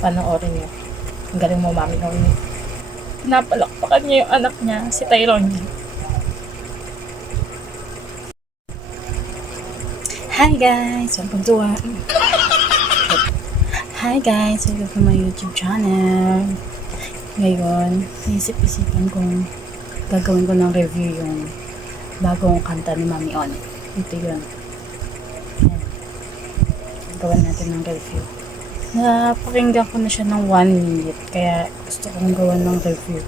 Panoorin niyo. Ang galing mo, Mami Noni. Pinapalakpakan niya yung anak niya, si Tyrone. Hi guys! Welcome to Hi guys! Welcome to my YouTube channel. Ngayon, naisip-isipan kong gagawin ko ng review yung bagong kanta ni Mami Oni. Ito yun. Ayan. Gawin natin ng review. Napakinggan ko na siya ng 1 minute, kaya gusto kong gawan ng review.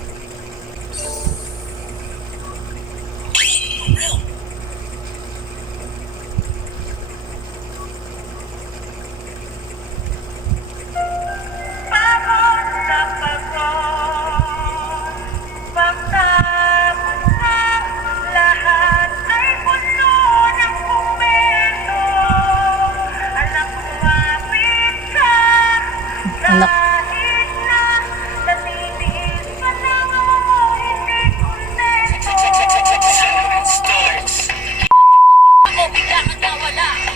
Anak.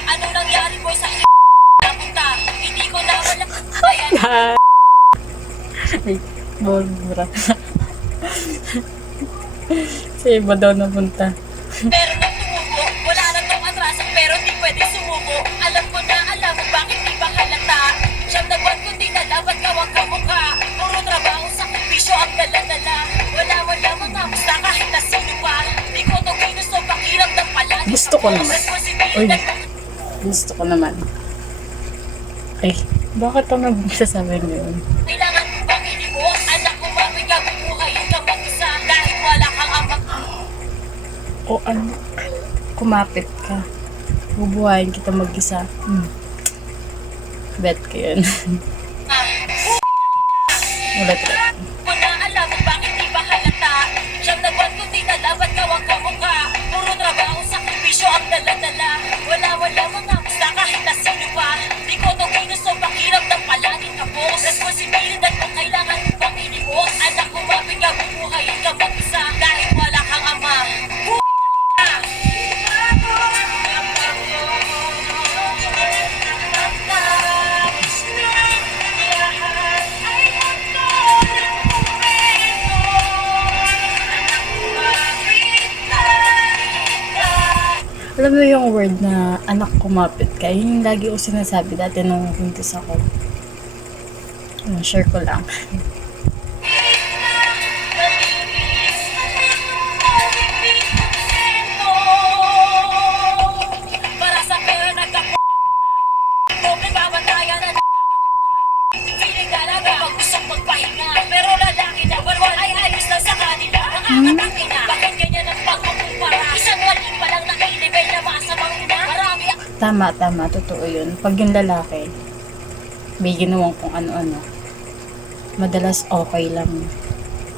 Ano nangyari mo sa napunta? Hindi ko na wala. Ay, bora. Sa iba daw napunta. Pero nung tumubo, wala na tong atrasan pero di pwede sumuko. Alam ko na alam mo bakit di ba halata. Siyang nagwan kung di na dapat gawag ka mukha. Puro trabaho, sakripisyo ang dala-dala. Wala mga musta kahit na sino pa. Di ko to ginusto pakiramdam pala. Gusto ko naman. Uy, gusto ko naman. Ay, bakit ako nagsasabi yun? Kailangan mo bang inibuos? Anak ko mabigat buhayin ka mag-isa. Dahil wala kang ama. O anak, kumapit ka. Bubuhayin kita mag-isa. Bet ko yun. Ulit ulit. Ko na alam mo bakit di ba halata. Siyang nagwan kung di na dapat gawag ka mukha. Puro trabaho, sakripisyo ang dala-dala. Wala mga musta kahit na sino pa. Di ko to ginusto pakiramdam palaging kapos. Responsibilidad mo kailangan mo bang inibuos. Anak ko mabigat buhayin ka mag-isa. Dahil wala kang ama. Alam mo yung word na anak kumapit ka, yun yung lagi ko sinasabi dati nung buntis ako. Share ko lang. Para sa pera nagka-p***. Pobre babantayan na feeling talaga pag gustong magpahinga. Pero lalaki na walwal ay ayos lang sa kanila. Nakakatakina, bakit ganyan ang pagkukumpara? Isang wali pa lang naka-level na masamang ina. Marami Tama, totoo yun. Pag yung lalaki, may ginawang kung ano-ano, madalas okay lang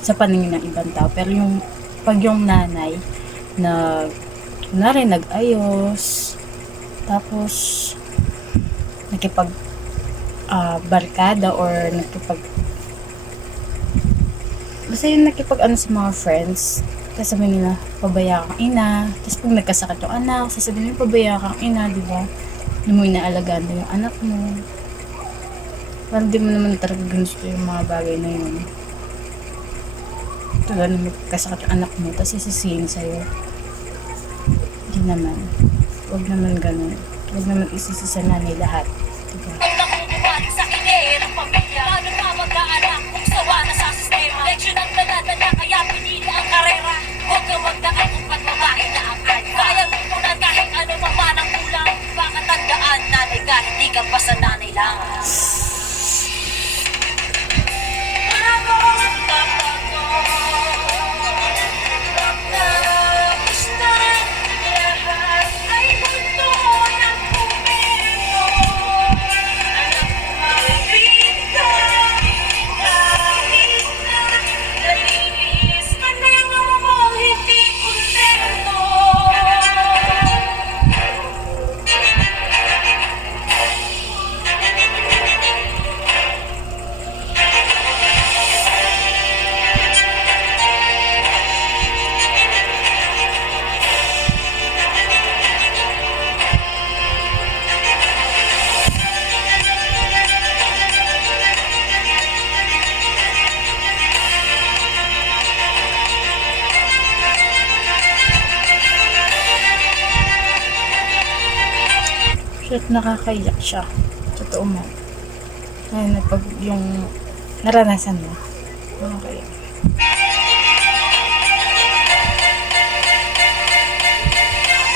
sa paningin ng ibang tao. Pero pag yung nanay, nag-ayos, tapos, barkada or basta yung sa mga friends, tapos sabihin nila, pabaya kang ina. Tapos pag nagkasakit yung anak, sasabihin nila, pabaya kang ina, di ba? Hindi mo inaalagaan na yung anak mo. Parang di mo naman talaga gusto yung mga bagay na yun. Tulad na magkasakit yung anak mo, tapos isisihin sa'yo. Hindi naman. Huwag naman ganun. Huwag naman isisi sa nanay lahat. Diba? ang nakukumaling sa kinir ng pamilya. Paano pa mag-aanak kung sawa na sa sistema? Leksyon ang dala-dala kaya pinili ang karera. Huwag kang magdaka kung ba't babae na ang alpha. Kaya tutunan kahit ano pa man ang kulang. Baka tandaan nanay ka, hindi ka pa sa nanay lang. Shit, nakakaiyak siya. Totoo mo. Ayun, pag yung naranasan mo. Okay.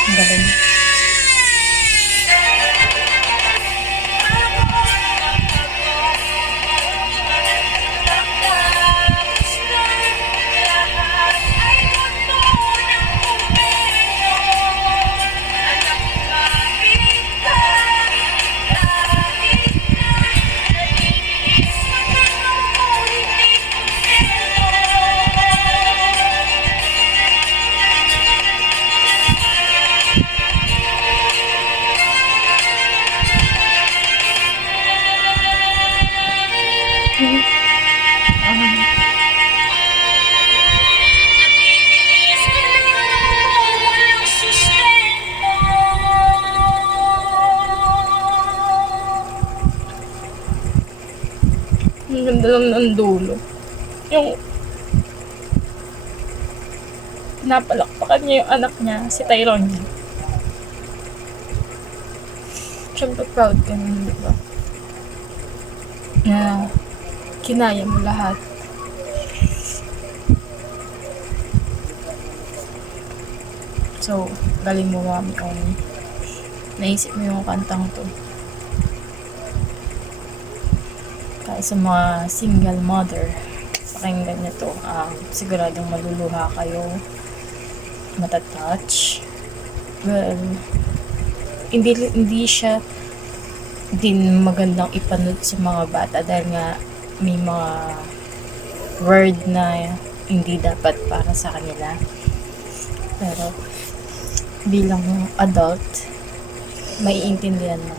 Ang galing. Ang ganda lang ng dulo. Yung napalakpakan niya yung anak niya, si Tyrone. Siyempre proud ka nun, di ba? Na kinaya mo lahat. So, galing mo, Mami Oni. Naisip mo yung kantang to. Kaya sa mga single mother, pakinggan nyo to. Siguradong maluluha kayo, matatouch. Well, hindi siya din magandang ipanood sa mga bata dahil nga may mga word na hindi dapat para sa kanila. Pero bilang adult, maiintindihan mo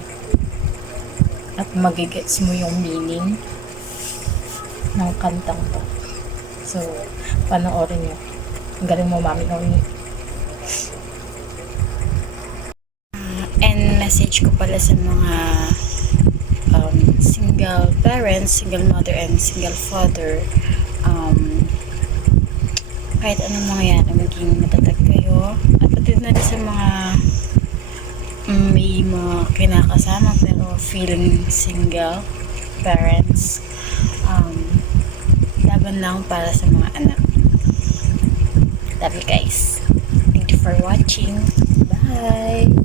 at magigets mo yung meaning ng kantang to. So, panoorin nyo. Ang galing mo, Mami Oni. And message ko pala sa mga single parents, single mother, and single father. Kahit anong mangyayari, maging matatag kayo. At pati na rin sa mga may mga kinakasama pero feeling single parents, laban lang para sa mga anak. Love you guys. Thank you for watching. Bye!